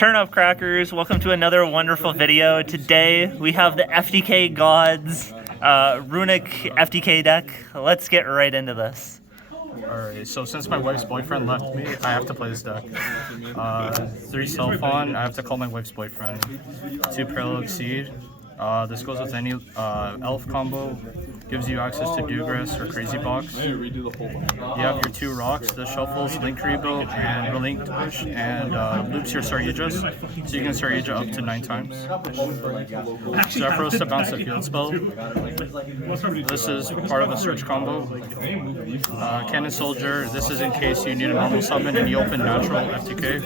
Turn up crackers, welcome to another wonderful video. Today we have the FDK Gods Runick FDK deck. Let's get right into this. Alright, so since my wife's boyfriend left me, I have to play this deck. 3 Self-On, I have to call my wife's boyfriend. 2 Parallel Exceed. This goes with any elf combo. Gives you access to Dugras or Crazy Box. You have your 2 rocks. This shuffles Link Rebuild and Relinquish and loops your Sar'yjas. So you can Sar'yja up to 9 times. Zephyros to bounce the field spell. This is part of a search combo. Cannon Soldier, this is in case you need a normal summon and you open natural FTK.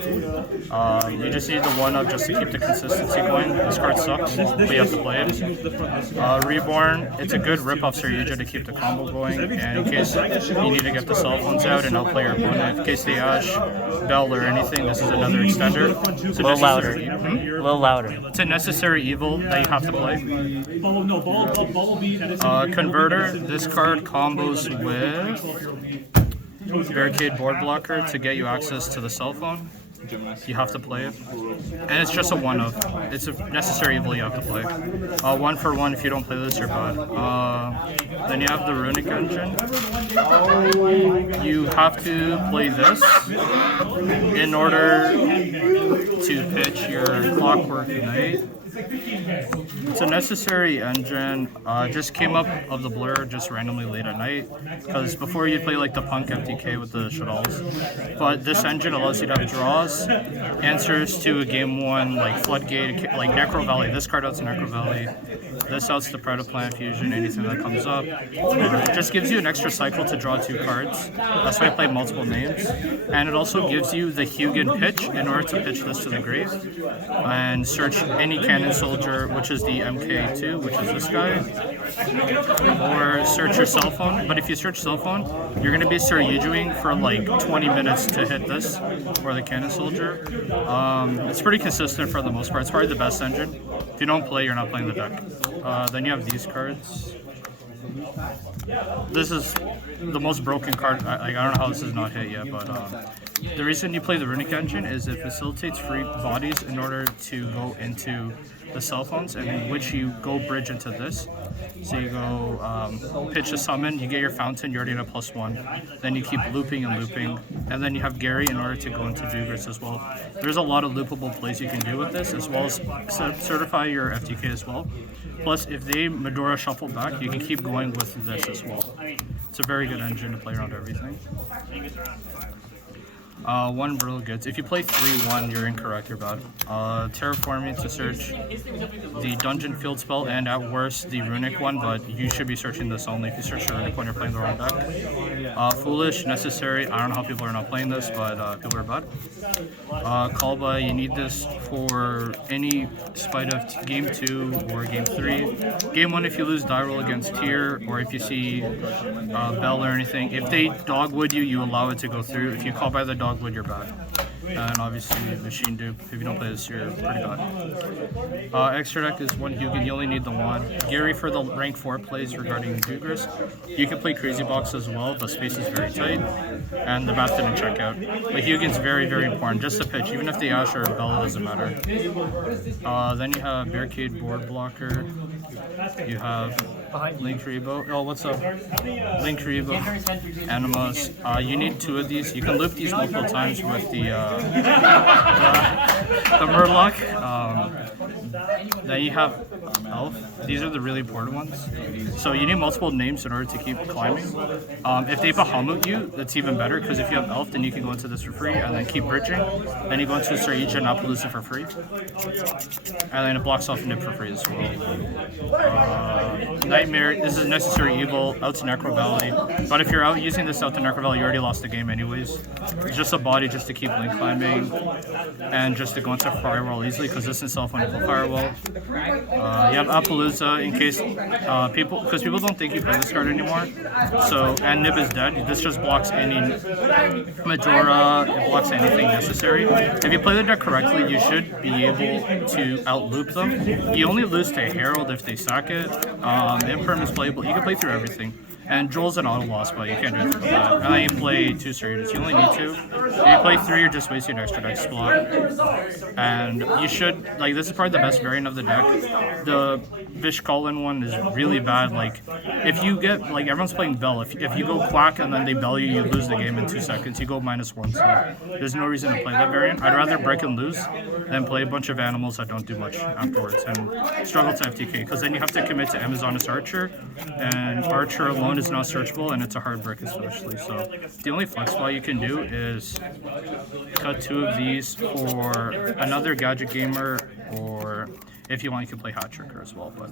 You just need the 1-up just to keep the consistency going. This card sucks, but you have to play it. Reborn, it's a good rip-off Sar'yja to keep the combo going, and in case you need to get the cell phones out and outplay your opponent, in case they Ash, Bell, or anything, this is another extender. It's a little louder. A little louder. It's a necessary evil that you have to play. Converter, this card combos with Barricade Board Blocker to get you access to the cell phone. You have to play it. And it's just a 1-of. It's a necessary evil you have to play. 1 for 1, if you don't play this, you're bad. Then you have the Runick engine. You have to play this in order to pitch your Clockwork Knight. It's a necessary engine. Just came up of the blur just randomly late at night, because before you'd play like the Punk FTK with the Shaddolls. But this engine allows you to have draws, answers to a game 1 like Floodgate, like Necro Valley. This card outs Necro Valley. This outs the Predaplant Fusion, anything that comes up. It just gives you an extra cycle to draw 2 cards. That's why I play multiple names. And it also gives you the Hugin pitch in order to pitch this to the grave. And search any Cannon Soldier, which is the MK2, which is this guy. Or search your cell phone. But if you search cell phone, you're going to be Sar'yjuing for like 20 minutes to hit this, or the Cannon Soldier. It's pretty consistent for the most part. It's probably the best engine. If you don't play, you're not playing the deck. Then you have these cards. This is the most broken card. I don't know how this is not hit yet, but the reason you play the Runick engine is it facilitates free bodies in order to go into the cell phones, and in which you go bridge into this. So you go pitch a summon, you get your fountain, you already have a +1. Then you keep looping and looping, and then you have Gary in order to go into Dugras as well. There's a lot of loopable plays you can do with this, as well as certify your FTK as well. Plus, if they Medora shuffle back, you can keep going with this as well. It's a very good engine to play around everything. 1 Brittle Goods. If you play 3-1, you're incorrect, you're bad. Terraforming to search the Dungeon Field spell, and at worst, the Runick one, but you should be searching this only. If you search the Runick one, you're playing the wrong deck. Foolish, necessary. I don't know how people are not playing this, but people are bad. Call by, you need this for any spite of Game 2 or Game 3. Game 1, if you lose die roll against tier, or if you see Bell or anything, if they dogwood you, you allow it to go through. If you call by the dogwood, you're bad. And obviously Machine Dupe, if you don't play this, you're pretty bad. Extra deck is 1 Hugin, you only need the 1. Gary for the rank 4 plays regarding Dugras. You can play Crazy Box as well, the space is very tight. And the math didn't check out. But Hugin's very, very important, just to pitch. Even if they Ash or Bella, doesn't matter. Then you have Barricade Board Blocker. You have Link Rebo. Oh, what's up? Link Rebo. Animas. You need 2 of these. You can loop these multiple times with the Murloc. Then you have Elf. These are the really important ones. So you need multiple names in order to keep climbing. If they Bahamut you, that's even better, because if you have Elf, then you can go into this for free and then keep bridging. Then you go into Sar'yja and Appaloosa for free. And then it blocks off Nip for free as well. Nightmare, this is necessary evil, out to Necro Valley. But if you're out using this out to Necro Valley, you already lost the game anyways. It's just a body just to keep link climbing and just to go into Firewall easily, because this is self-unable Firewall. You have Appaloosa in case because people don't think you play this card anymore. So, and Nib is dead. This just blocks any Majora, it blocks anything necessary. If you play the deck correctly, you should be able to out-loop them. You only lose to Herald if they sack it. Imperm is playable. You can play through everything. And Joel's an auto loss, but you can't do anything about that. And then you play 2 Cerritos. You only need 2. If you play 3, you're just wasting an extra deck slot. And you should, like, this is probably the best variant of the deck. The Vishkalin one is really bad. Like, if you get, like, everyone's playing Bell. If you go Quack and then they Bell you, you lose the game in 2 seconds. You go -1, so there's no reason to play that variant. I'd rather break and lose than play a bunch of animals that don't do much afterwards and struggle to FTK, because then you have to commit to Amazoness Archer, and Archer alone is not searchable, and it's a hard brick especially. So the only flex spot you can do is cut 2 of these for another Gadget Gamer, or if you want, you can play Hat Tricker as well, but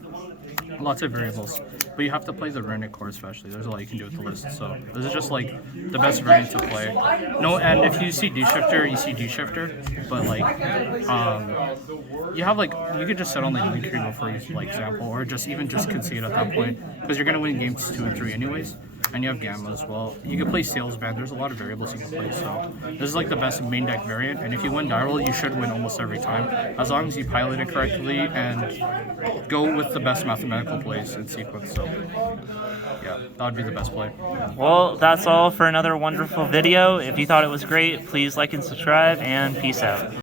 lots of variables. But you have to play the Runick core especially. There's a lot you can do with the list, so this is just like the best variant to play. No, and if you see D-Shifter, you see D-Shifter, but like, you have like, you could just set on like Link Cream for example, or just concede at that point, because you're going to win games 2 and 3 anyways. And you have Gamma as well. You can play Sales Band. There's a lot of variables you can play. So this is like the best main deck variant. And if you win die roll, you should win almost every time, as long as you pilot it correctly and go with the best mathematical plays in sequence. So yeah, that would be the best play. Well, that's all for another wonderful video. If you thought it was great, please like and subscribe, and peace out.